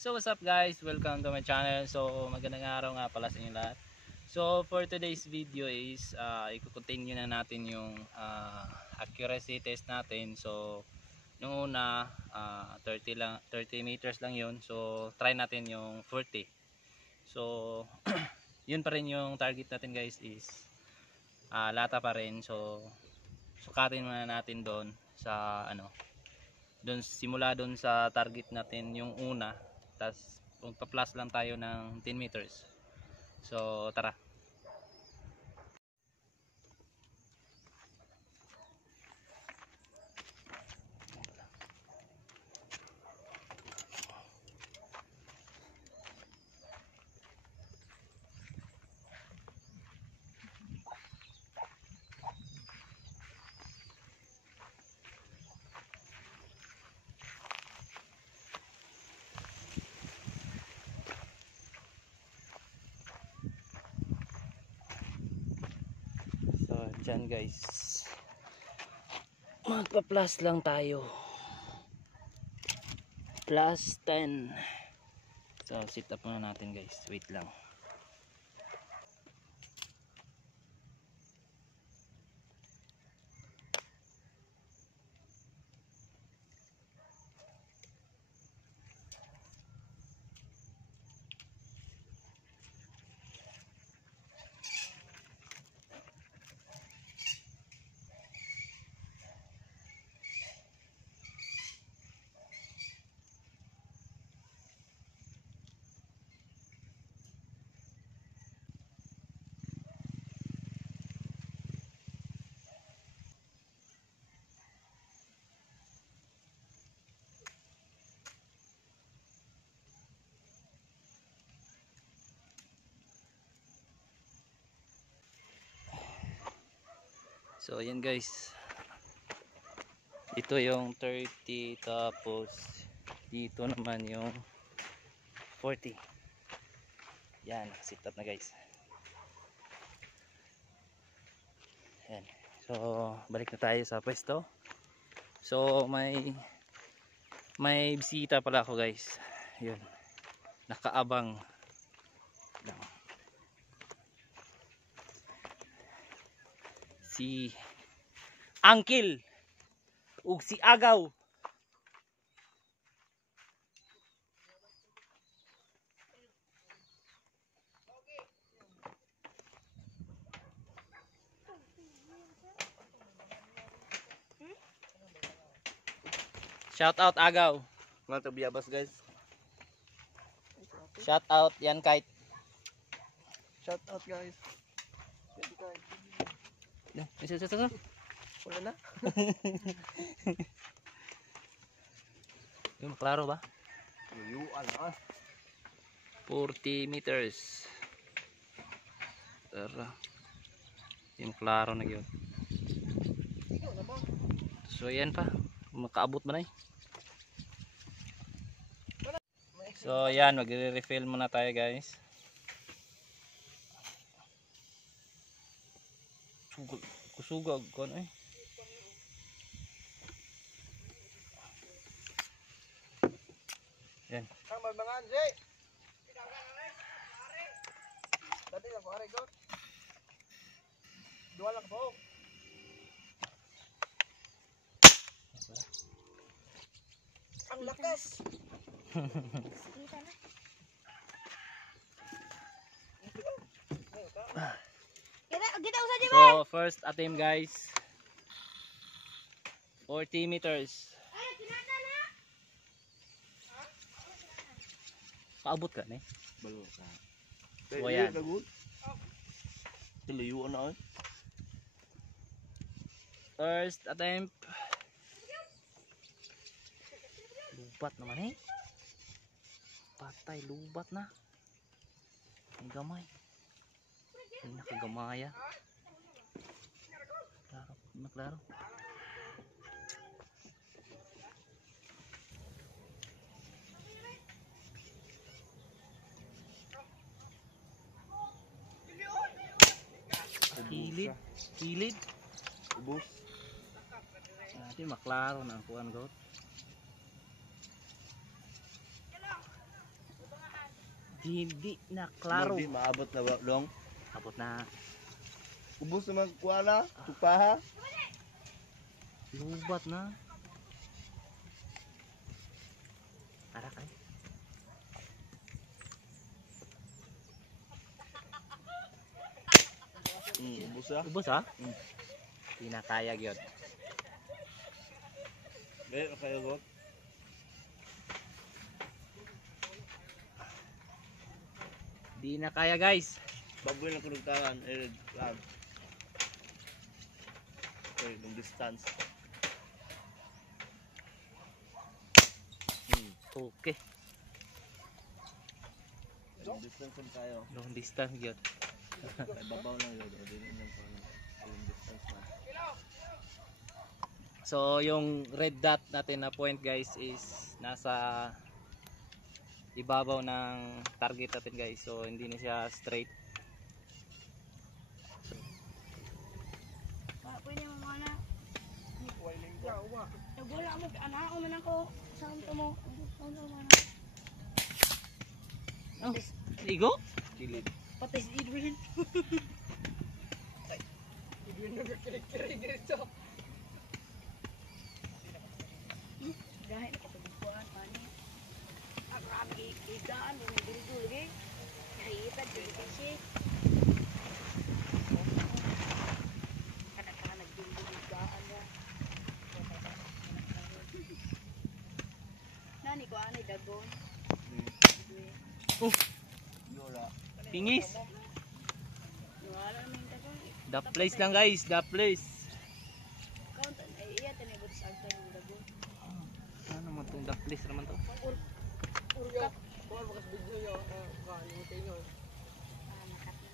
So what's up guys, welcome to my channel. So magandang araw nga pala sa inyo lahat. So for today's video is i-continue na natin yung accuracy test natin. So nung una 30 meters lang yun. So try natin yung 40. So yun pa rin yung target natin guys, is lata pa rin. So sukatin muna natin doon sa doon, simula doon sa target natin yung una, tapos magpa-plus lang tayo ng 10 meters. So tara. So dyan guys, magpa-plus lang tayo, plus 10. So sit up muna natin guys, wait lang. So ayan guys, ito yung 30, tapos dito naman yung 40. Yan, sit up na guys. Yan. So balik na tayo sa pwesto. So may bisita pala ako guys. Yun, nakaabang lang. Si Uncle ug si Agaw. Shout out Agaw. Mga tabiyabas guys. Shout out yan kite. Shout out guys. Isa. Wala na. Yung klaro ba? Luyuan na. 40 meters. Tara. Yung klaro na yun. So yan pa. Makaabot man ay. So yan, magre-refill muna tayo guys. Kusugag kon ay. Yan. Ang magmangan, Jay. Dati lang ko, go. Dua lang po. Ang lakas. So first attempt guys, 40 meters. Paabot ka ne? Balo ka. O yan. Luyuan na. First attempt. Lubat naman eh. Patay, lubat na. Ang gamay. Ang nakagamaya. Klaro, maklaro. Kilid. Ubus. Natin maklaro na ang kuan goat. Hindi na klaro. Hindi maabot na ba long? Abot na. Ubos na magkuha na. Tupaha. Lubat na. Tara kay. Ubos na. Ubos ha? Mm. Hindi na kaya gyud. Meron kayo God. Hindi na kaya guys. Baboy na kunugtangan. Lang. Okay, yung distance. Okay. Yung distance lang tayo. Long distance gyud. Ay babaw lang yun. O din lang pang yung distance na. So yung red dot natin na point guys is nasa ibabaw ng target natin guys. So hindi na siya straight. Pwede mo mana. Wala mo anak man ako. Saan to mo? Ano mana? Oh, igo? Kilid. Patay si Edwin. Edwin nagkikirig dito. Dahil kapagpuan pa ni. Ang rami igaan mo ng dito lagi. Kahita dito kasi. Kadang-kadang nagdulog igaan niya. Nani ko anay dagon. Yora. Pingis. Wala naman yung dagon. The place lang guys, the place. Count ay iya tanibot sa altar ng dagon. Ano mo tong the place naman to? Urkat. Kuha bakas video nyo. Kalimutin nyo. Nakat na.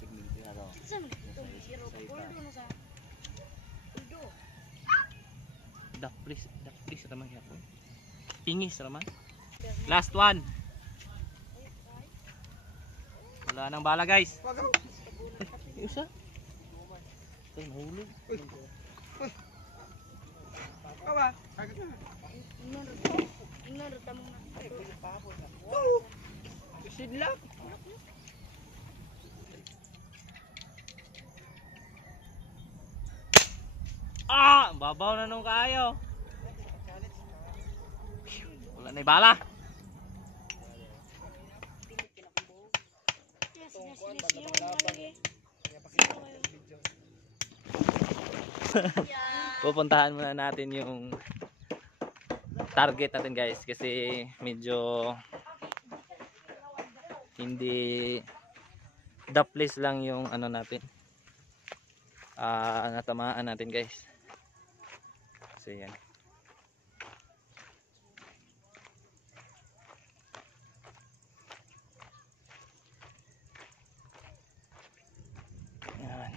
Tignan na raw. Saan mo ito? Hero. Uldo na sa. Uldo. The place naman siya po. Pingis naman. Last one. Wala nang bala guys. Yung isa? Ito nahulog. Kawa. Ingnan rin tamo na. Sidlak. Ah! Babaw na nung kayo. Wala na bala. Yes, siya wala lagi. Pupuntahan muna natin yung target natin guys kasi medyo hindi the place lang yung ano natin natamaan natin guys. So yan. Yan.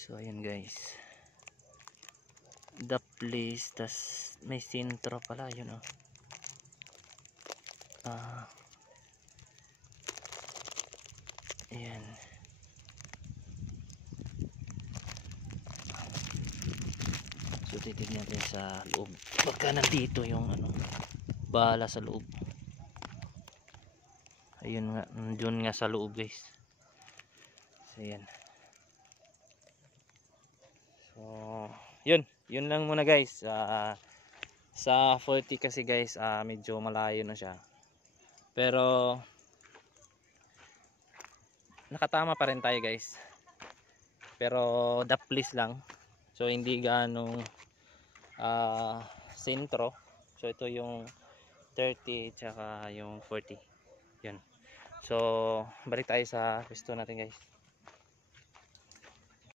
So ayan guys. The place, tas may sintro pala yun oh. Ayan. So titignan natin sa loob. Baka nandito yung ano, bala sa loob. Ayun nga, nandun nga sa loob guys. So ayan. So yun lang muna guys. Sa 40 kasi guys, medyo malayo na siya. Pero nakatama pa rin tayo guys. Pero the place lang. So hindi ganong sentro. So ito yung 30 tsaka yung 40. Yun. So balik tayo sa pwesto natin guys.